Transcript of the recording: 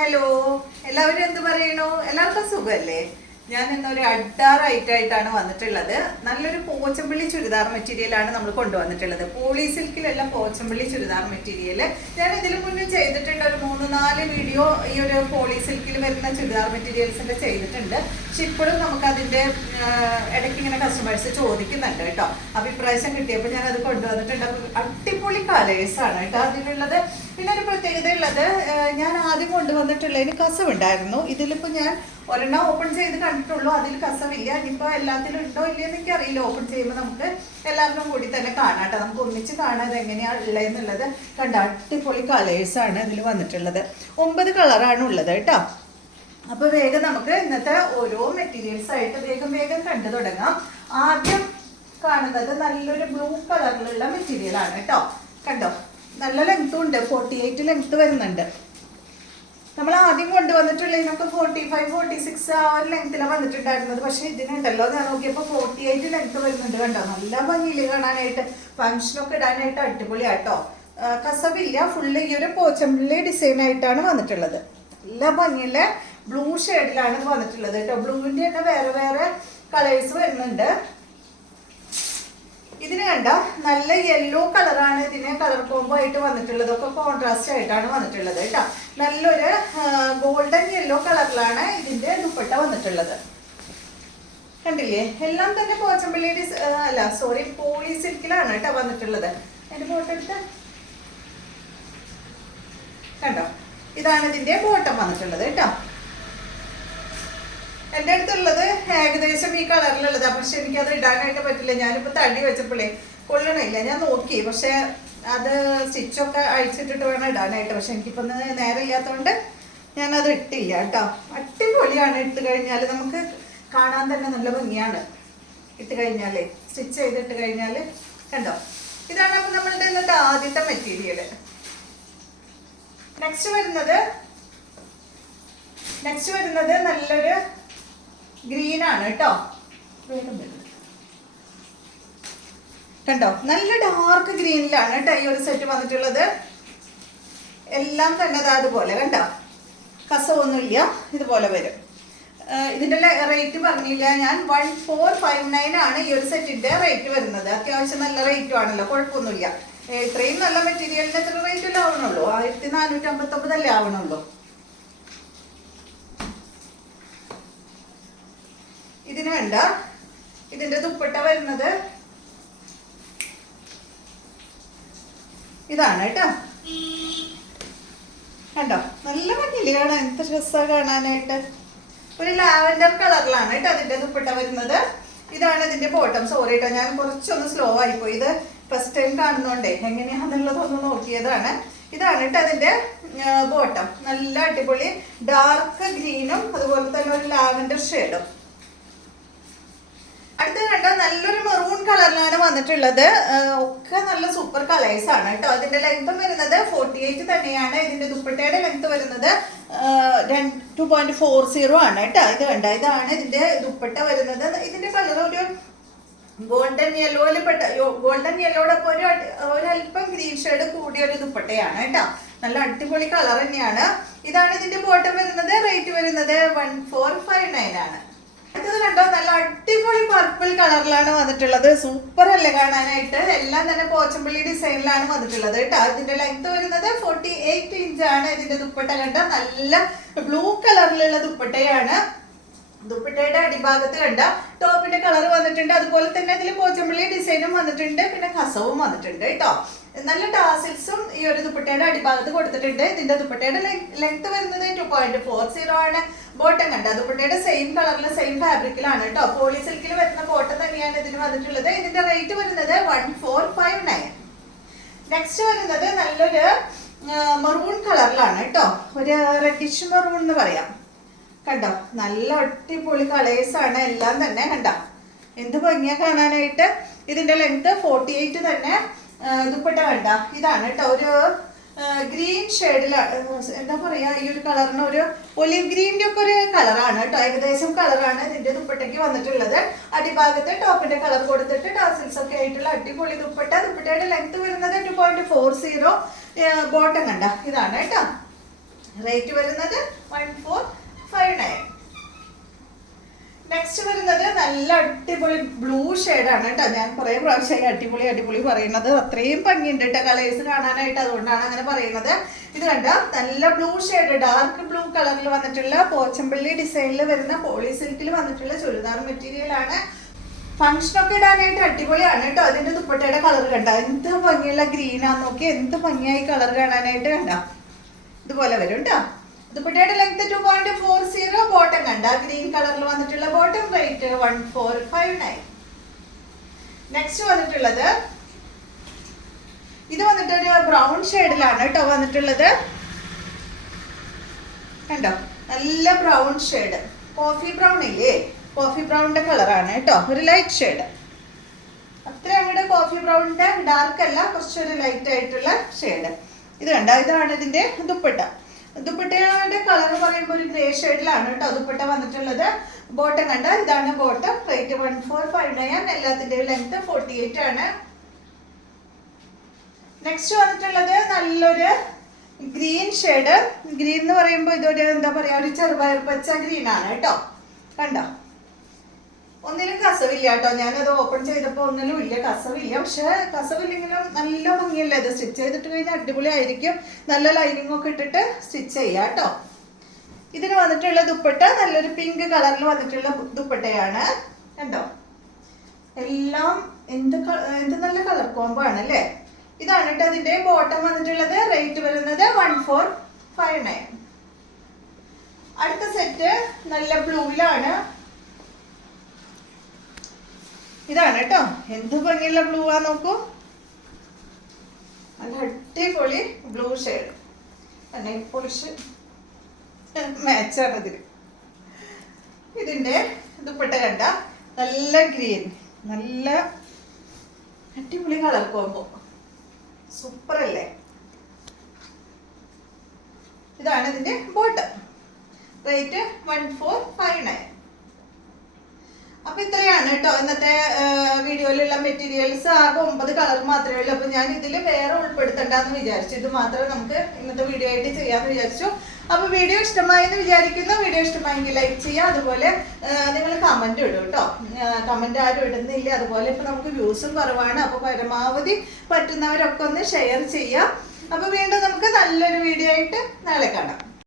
Hello, എല്ലാവരും എന്ത് പറയണു? എല്ലാവർക്കും സുഖമല്ലേ? ഞാൻ ഇന്നൊരു അഡാർ ഐറ്റായിട്ടാണ് വന്നിട്ടുള്ളത്. നല്ലൊരു പോച്ചമ്പിള്ളി ചുരിദാർ മെറ്റീരിയലാണ് നമ്മൾ കൊണ്ടുവന്നിട്ടുള്ളത്. പോളി സിൽക്കിലെല്ലാം പോച്ചമ്പിള്ളി ചുരിദാർ മെറ്റീരിയൽ ഞാൻ ഇതിനു മുന്നേ ചെയ്തിട്ടുണ്ട്. ഒരു 3-4 വീഡിയോ ഈ ഒരു പോളി സിൽക്കിൽ വരുന്ന ചുരിദാർ മെറ്റീരിയൽസിന്റെ ചെയ്തിട്ടുണ്ട്. പക്ഷെ ഇപ്പോഴും നമുക്ക് അതിന്റെ ഇടയ്ക്ക് ഇങ്ങനെ കസ്റ്റമേഴ്സ് ചോദിക്കുന്നുണ്ട് കേട്ടോ. അഭിപ്രായം കിട്ടിയപ്പോൾ ഞാൻ അത് കൊണ്ടുവന്നിട്ടുണ്ട്. അടിപൊളി കളേഴ്സാണ് കേട്ടോ അതിനുള്ളത്. പിന്നെ ഒരു പ്രത്യേകത ഉള്ളത്, ഞാൻ ആദ്യം കൊണ്ടുവന്നിട്ടുള്ളതിന് കസവുണ്ടായിരുന്നു. ഇതിലിപ്പോൾ ഞാൻ ഒരെണ്ണം ഓപ്പൺ ചെയ്ത് കണ്ടിട്ടുള്ളൂ, അതിൽ കസവില്ല. ഇനിയിപ്പോൾ എല്ലാത്തിലും ഉണ്ടോ ഇല്ലയെന്ന് എനിക്കറിയില്ല. ഓപ്പൺ ചെയ്യുമ്പോൾ നമുക്ക് എല്ലാവർക്കും കൂടി തന്നെ കാണാം കേട്ടോ. നമുക്ക് ഒന്നിച്ച് കാണാം ഇത് എങ്ങനെയാണ് ഉള്ളതെന്നുള്ളത്. കണ്ട അടിപൊളി കളേഴ്സാണ് ഇതിൽ വന്നിട്ടുള്ളത്. 9 കളറാണ് ഉള്ളത് കേട്ടോ. അപ്പോൾ വേഗം നമുക്ക് ഇന്നത്തെ ഓരോ മെറ്റീരിയൽസ് ആയിട്ട് വേഗം കണ്ടു തുടങ്ങാം. ആദ്യം കാണുന്നത് നല്ലൊരു ബ്ലൂ കളറിലുള്ള മെറ്റീരിയലാണ് കേട്ടോ. കണ്ടോ, നല്ല ലെങ്ത്തും ഉണ്ട്. 48 ലെങ്ത്ത് വരുന്നുണ്ട്. നമ്മൾ ആദ്യം കൊണ്ടുവന്നിട്ടുള്ളതിനൊക്കെ 45-46 ആ ഒരു ലെങ്ത്തിലാണ് വന്നിട്ടുണ്ടായിരുന്നത്. പക്ഷെ ഇതിനുണ്ടല്ലോ ഞാൻ നോക്കിയപ്പോൾ 48 ലെങ്ത്ത് വരുന്നുണ്ട്. കണ്ടോ, നല്ല ഭംഗിയിൽ കാണാനായിട്ട്, ഫംഗ്ഷനൊക്കെ ഇടാനായിട്ട് അടിപൊളിയാട്ടോ. കസവില്ല, ഫുള്ള് ഈ ഒരു പോച്ചമ്പിള്ളി ഡിസൈൻ ആയിട്ടാണ് വന്നിട്ടുള്ളത്. നല്ല ഭംഗിയുള്ള ബ്ലൂ ഷെയ്ഡിലാണ് ഇത് വന്നിട്ടുള്ളത് കേട്ടോ. ബ്ലൂവിൻ്റെ തന്നെ വേറെ വേറെ കളേഴ്സ് വരുന്നുണ്ട്. ഇതിന് കണ്ട നല്ല യെല്ലോ കളറാണ് ഇതിന് കളർ കോംബോ ആയിട്ട് വന്നിട്ടുള്ളത്. ഒക്കെ കോൺട്രാസ്റ്റ് ആയിട്ടാണ് വന്നിട്ടുള്ളത് കേട്ടോ. നല്ലൊരു ഗോൾഡൻ യെല്ലോ കളറിലാണ് ഇതിന്റെ ദുപ്പട്ട വന്നിട്ടുള്ളത്. കണ്ടില്ലേ, എല്ലാം തന്നെ പോച്ചമ്പിള്ളി പോളി സിൽക്കിലാണ് കേട്ടോ വന്നിട്ടുള്ളത്. അതിന്റെ ഫോട്ടോ എടുത്ത് കണ്ടോ, ഇതാണ് ഇതിന്റെ ബോട്ടം വന്നിട്ടുള്ളത് കേട്ടോ. എൻ്റെ അടുത്തുള്ളത് ഏകദേശം ഈ കളറിലുള്ളത്. പക്ഷെ എനിക്കത് ഇടാനായിട്ട് പറ്റില്ല. ഞാനിപ്പോൾ തടി വെച്ചപ്പോഴേ കൊള്ളണില്ല. ഞാൻ നോക്കി, പക്ഷെ അത് സ്റ്റിച്ചൊക്കെ അഴിച്ചിട്ടിട്ട് വേണം ഇടാനായിട്ട്. പക്ഷെ എനിക്കിപ്പോൾ നേരെ ഇല്ലാത്തതുകൊണ്ട് ഞാനത് ഇട്ടില്ല കേട്ടോ. അടിപൊളിയാണ്. ഇട്ട് കഴിഞ്ഞാൽ നമുക്ക് കാണാൻ തന്നെ നല്ല ഭംഗിയാണ്. ഇട്ട് കഴിഞ്ഞാലേ, സ്റ്റിച്ച് ചെയ്തിട്ട് കഴിഞ്ഞാൽ കണ്ടോ. ഇതാണ് അപ്പോൾ നമ്മളുടെ ഇന്നത്തെ ആദ്യത്തെ മെറ്റീരിയൽ. നെക്സ്റ്റ് വരുന്നത് നല്ലൊരു ഗ്രീൻ ആണ് കേട്ടോ. കണ്ടോ, നല്ല ഡാർക്ക് ഗ്രീനിലാണ് കേട്ടോ ഈ ഒരു സെറ്റ് വന്നിട്ടുള്ളത്. എല്ലാം തന്നെ അതുപോലെ കണ്ടോ, കസവൊന്നുമില്ല, ഇതുപോലെ വരും. ഇതിന്റെ റേറ്റ് പറഞ്ഞില്ല ഞാൻ. 1459 ആണ് ഈ ഒരു സെറ്റിന്റെ റേറ്റ് വരുന്നത്. അത്യാവശ്യം നല്ല റേറ്റും ആണല്ലോ, കുഴപ്പമൊന്നുമില്ല. ഇത്രയും നല്ല മെറ്റീരിയലിന് എത്ര റേറ്റല്ലേ ആവണുള്ളൂ? 1459 അല്ലേ ആവണുള്ളൂ. ഇതിന് വേണ്ട ഇതിന്റെ ദുപ്പട്ട വരുന്നത് ഇതാണ് കേട്ടോ. കണ്ടോ, നല്ല ഭംഗിയില് കാണാൻ, എന്ത് രസാ കാണാനായിട്ട്. ഒരു ലാവൻഡർ കളറിലാണ് കേട്ടോ അതിന്റെ ദുപ്പട്ട വരുന്നത്. ഇതാണ് ഇതിന്റെ ബോട്ടം. സോറി കേട്ടോ, ഞാൻ കുറച്ചൊന്ന് സ്ലോ ആയിപ്പോയി. ഇത് ഫസ്റ്റ് ടൈം കാണുന്നോണ്ടേ എങ്ങനെയാണെന്നുള്ളതൊന്ന് നോക്കിയതാണ്. ഇതാണ് കേട്ടോ അതിന്റെ ബോട്ടം. നല്ല അടിപൊളി ഡാർക്ക് ഗ്രീനും അതുപോലെ തന്നെ ഒരു ലാവൻഡർ ഷെയ്ഡും. അടുത്ത കണ്ടോ, നല്ലൊരു മെറൂൺ കളറിലാണ് വന്നിട്ടുള്ളത്. ഒക്കെ നല്ല സൂപ്പർ കളേഴ്സ് ആണ് കേട്ടോ. അതിന്റെ ലെങ്ത് വരുന്നത് 48 തന്നെയാണ്. ഇതിന്റെ ദുപ്പട്ടയുടെ ലെങ്ത് വരുന്നത് 2.40 ആണ് കേട്ടോ. ഇത് കണ്ട, ഇതാണ് ഇതിന്റെ ദുപ്പട്ട വരുന്നത്. ഇതിന്റെ കളർ ഒരു ഗോൾഡൻ യെല്ലോടൊപ്പം ഒരല്പം ഗ്രീൻ ഷെയ്ഡ് കൂടിയ ഒരു ദുപ്പട്ടയാണ് കേട്ടോ. നല്ല അടിപൊളി കളർ തന്നെയാണ്. ഇതാണ് ഇതിന്റെ ബോട്ടം വരുന്നത്. റേറ്റ് വരുന്നത് 1459 ആണ്. അടുത്തത് കണ്ടോ, നല്ല അടിപൊളി പർപ്പിൾ കളറിലാണ് വന്നിട്ടുള്ളത്. സൂപ്പർ അല്ലേ കാണാനായിട്ട്. എല്ലാം തന്നെ പോച്ചമ്പിള്ളി ഡിസൈനിലാണ് വന്നിട്ടുള്ളത് കേട്ടോ. ഇതിന്റെ ലെങ്ത് വരുന്നത് 48 ഇഞ്ചാണ്. ഇതിന്റെ ദുപ്പട്ട കണ്ട നല്ല ബ്ലൂ കളറിലുള്ള ദുപ്പട്ടയാണ്. ദുപ്പട്ടയുടെ അടിഭാഗത്ത് കണ്ട ടോപ്പിന്റെ കളർ വന്നിട്ടുണ്ട്. അതുപോലെ തന്നെ ഇതിൽ പോച്ചമ്പിള്ളി ഡിസൈനും വന്നിട്ടുണ്ട്. പിന്നെ കസവും വന്നിട്ടുണ്ട് കേട്ടോ. നല്ല ടാസിൽസും ഈ ഒരു ദുപ്പട്ടയുടെ അടിഭാഗത്ത് കൊടുത്തിട്ടുണ്ട്. ഇതിന്റെ ദുപ്പട്ടയുടെ ലെങ്ത് വരുന്നത് 2.40 ആണ്. ബോട്ടം കണ്ട ദുപ്പട്ടയുടെ സെയിം കളറിൽ സെയിം ഫാബ്രിക്കിലാണ് കേട്ടോ. പോളി സിൽക്കിൽ വരുന്ന ബോട്ടം തന്നെയാണ് ഇതിന് വന്നിട്ടുള്ളത്. ഇതിന്റെ റേറ്റ് വരുന്നത് 1459. നെക്സ്റ്റ് വരുന്നത് നല്ലൊരു മെറൂൺ കളറിലാണ് കേട്ടോ. ഒരു റെഡിഷ് മെറൂൺ എന്ന് പറയാം. കണ്ടോ, നല്ല അടിപൊളി കളേഴ്സ് ആണ് എല്ലാം തന്നെ. കണ്ടോ, എന്ത് ഭംഗിയാ കാണാനായിട്ട്. ഇതിന്റെ ലെങ്ത് 48 തന്നെ. ദുപ്പട്ട കണ്ട ഇതാണ് കേട്ടോ. ഒരു ഗ്രീൻ ഷെയ്ഡിലാണ്, എന്താ പറയാ, ഈ ഒരു കളറിന് ഒരു ഒലിവ് ഗ്രീൻ്റെ ഒക്കെ ഒരു കളറാണ് കേട്ടോ. ഏകദേശം കളറാണ് ഇതിന്റെ ദുപ്പട്ടയ്ക്ക് വന്നിട്ടുള്ളത്. അടിഭാഗത്ത് ടോപ്പിന്റെ കളർ കൊടുത്തിട്ട് ടാസിൽസ് ഒക്കെ ആയിട്ടുള്ള അടിപൊളി ദുപ്പട്ട. ദുപ്പട്ടയുടെ ലെങ്ത് വരുന്നത് 2.40. ബോട്ടം കണ്ട ഇതാണ് കേട്ടോ. റേറ്റ് വരുന്നത് 1459. നെക്സ്റ്റ് വരുന്നത് നല്ല അടിപൊളി ബ്ലൂ ഷെയ്ഡാണ് കേട്ടോ. ഞാൻ കുറേ പ്രാവശ്യമായി അടിപൊളി അടിപൊളി പറയുന്നത്. അത്രയും ഭംഗിയുണ്ട് കേട്ടോ കളേഴ്സ് കാണാനായിട്ട്, അതുകൊണ്ടാണ് അങ്ങനെ പറയുന്നത്. ഇത് കണ്ട നല്ല ബ്ലൂ ഷെയ്ഡ്, ഡാർക്ക് ബ്ലൂ കളറിൽ വന്നിട്ടുള്ള പോച്ചമ്പള്ളി ഡിസൈനിൽ വരുന്ന പോളി സിൽക്കിൽ വന്നിട്ടുള്ള ചുരിദാർ മെറ്റീരിയൽ ആണ്. ഫംഗ്ഷനൊക്കെ ഇടാനായിട്ട് അടിപൊളിയാണ് കേട്ടോ. അതിന്റെ ദുപ്പട്ടയുടെ കളർ കണ്ട എന്ത് ഭംഗിയുള്ള ഗ്രീനാന്ന് നോക്കി, എന്ത് ഭംഗിയായി കളർ കാണാനായിട്ട് കണ്ട. ഇതുപോലെ വരും കേട്ടോ. ദുപ്പട്ടയുടെ ലെങ്ത് 2.40, ബോട്ടം കണ്ട ഗ്രീൻ കളറിൽ വന്നിട്ടുള്ള ബോട്ടം, റേറ്റ് 1459. നെക്സ്റ്റ് വന്നിട്ടുള്ളത് ഇത് വന്നിട്ട് ഒരു ബ്രൗൺ ഷെയ്ഡിലാണ് കേട്ടോ വന്നിട്ടുള്ളത്. കണ്ടോ നല്ല ബ്രൗൺ ഷെയ്ഡ്, കോഫി ബ്രൗൺ ഇല്ലേ, കോഫി ബ്രൗണിന്റെ കളറാണ് കേട്ടോ. ഒരു ലൈറ്റ് ഷെയ്ഡ്, അത്ര അങ്ങോട്ട് കോഫി ബ്രൗണിന്റെ ഡാർക്ക് അല്ല, കുറച്ചൊരു ലൈറ്റ് ആയിട്ടുള്ള ഷെയ്ഡ്. ഇത് കണ്ട ഇതാണ് ഇതിന്റെ ദുപ്പട്ട. ദുപ്പട്ടയുടെ കളർ പറയുമ്പോൾ ഒരു ഗ്രേ ഷെയ്ഡിലാണ് കേട്ടോ ദുപ്പട്ട വന്നിട്ടുള്ളത്. ബോട്ടം കണ്ട ഇതാണ് ബോട്ടം, റേറ്റ് 1459. എല്ലാത്തിന്റെയും ലെങ്ത് 48 ആണ്. നെക്സ്റ്റ് വന്നിട്ടുള്ളത് നല്ലൊരു ഗ്രീൻ ഷെയ്ഡ്. ഗ്രീൻ എന്ന് പറയുമ്പോൾ ഇതൊരു എന്താ പറയാ, ഒരു ചെറുപയർ പച്ച ഗ്രീൻ ആണ് കേട്ടോ. കണ്ടോ ഒന്നിനും കസവില്ല കേട്ടോ. ഞാനത് ഓപ്പൺ ചെയ്തപ്പോൾ ഒന്നിനും ഇല്ല, കസവില്ല. പക്ഷെ കസവില്ലെങ്കിലും നല്ല ഭംഗിയല്ലേ ഇത്. സ്റ്റിച്ച് ചെയ്തിട്ട് കഴിഞ്ഞാൽ അടിപൊളി ആയിരിക്കും. നല്ല ലൈനിങ് ഒക്കെ ഇട്ടിട്ട് സ്റ്റിച്ച് ചെയ്യാം കേട്ടോ. ഇതിന് വന്നിട്ടുള്ള ദുപ്പട്ട നല്ലൊരു പിങ്ക് കളറിൽ വന്നിട്ടുള്ള ദുപ്പട്ടയാണ് കണ്ടോ. എല്ലാം എന്ത് നല്ല കളർ കോംബോ ആണ് അല്ലേ. ഇതാണ് കേട്ടോ അതിന്റെ ബോട്ടം വന്നിട്ടുള്ളത്. റേറ്റ് വരുന്നത് 1459. അടുത്ത സെറ്റ് നല്ല ബ്ലൂവിലാണ്. ഇതാണ് കേട്ടോ, എന്ത് ഭംഗിയുള്ള ബ്ലൂ ആ നോക്കൂ, നല്ല അടിപൊളി ബ്ലൂ ഷെയ്ഡ് തന്നെ, പോളിഷ് മാച്ചാണ് ഇതിന്. ഇതിന്റെ ദുപ്പട്ട കണ്ട നല്ല ഗ്രീൻ, നല്ല അടിപൊളി കളർ കോമ്പോ, സൂപ്പർ അല്ലേ. ഇതാണ് ഇതിന്റെ ബോട്ടം, റേറ്റ് 1459. അപ്പൊ ഇത്രയാണ് കേട്ടോ ഇന്നത്തെ വീഡിയോയിലുള്ള മെറ്റീരിയൽസ്. ആകെ 9 കളർ മാത്രമേ ഉള്ളൂ. അപ്പൊ ഞാൻ ഇതിൽ വേറെ ഉൾപ്പെടുത്തണ്ടെന്ന് വിചാരിച്ചു. ഇത് മാത്രമേ നമുക്ക് ഇന്നത്തെ വീഡിയോ ആയിട്ട് ചെയ്യാമെന്ന് വിചാരിച്ചു. അപ്പൊ വീഡിയോ ഇഷ്ടമായെന്ന് വിചാരിക്കുന്നു. വീഡിയോ ഇഷ്ടമായെങ്കിൽ ലൈക്ക് ചെയ്യുക. അതുപോലെ നിങ്ങൾ കമന്റ് ഇടും കേട്ടോ. കമന്റ് ആരും ഇടുന്നില്ല. അതുപോലെ ഇപ്പൊ നമുക്ക് വ്യൂസും കുറവാണ്. അപ്പൊ പരമാവധി പറ്റുന്നവരൊക്കെ ഒന്ന് ഷെയർ ചെയ്യാം. അപ്പൊ വീണ്ടും നമുക്ക് നല്ലൊരു വീഡിയോ ആയിട്ട് നാളെ കാണാം.